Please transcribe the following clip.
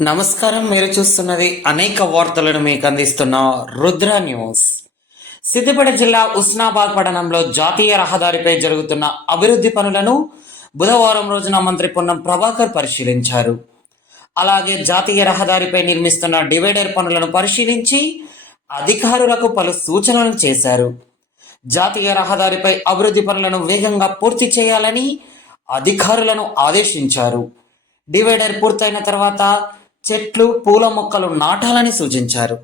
నమస్కారం. మీరు చూస్తున్నది అనేక వార్తలను మీకు అందిస్తున్న రుద్ర న్యూస్. సిద్దిపేట జిల్లా ఉస్నాబాద్ పట్టణంలో జాతీయ రహదారిపై జరుగుతున్న అభివృద్ధి పనులను బుధవారం రోజున మంత్రి పొన్నం ప్రభాకర్ పరిశీలించారు. అలాగే జాతీయ రహదారిపై నిర్మిస్తున్న డివైడర్ పనులను పరిశీలించి అధికారులకు పలు సూచనలు చేశారు. జాతీయ రహదారిపై అభివృద్ధి పనులను వేగంగా పూర్తి చేయాలని అధికారులను ఆదేశించారు. డివైడర్ పూర్తయిన తర్వాత చెట్లు, పూల మొక్కలు నాటాలని సూచించారు.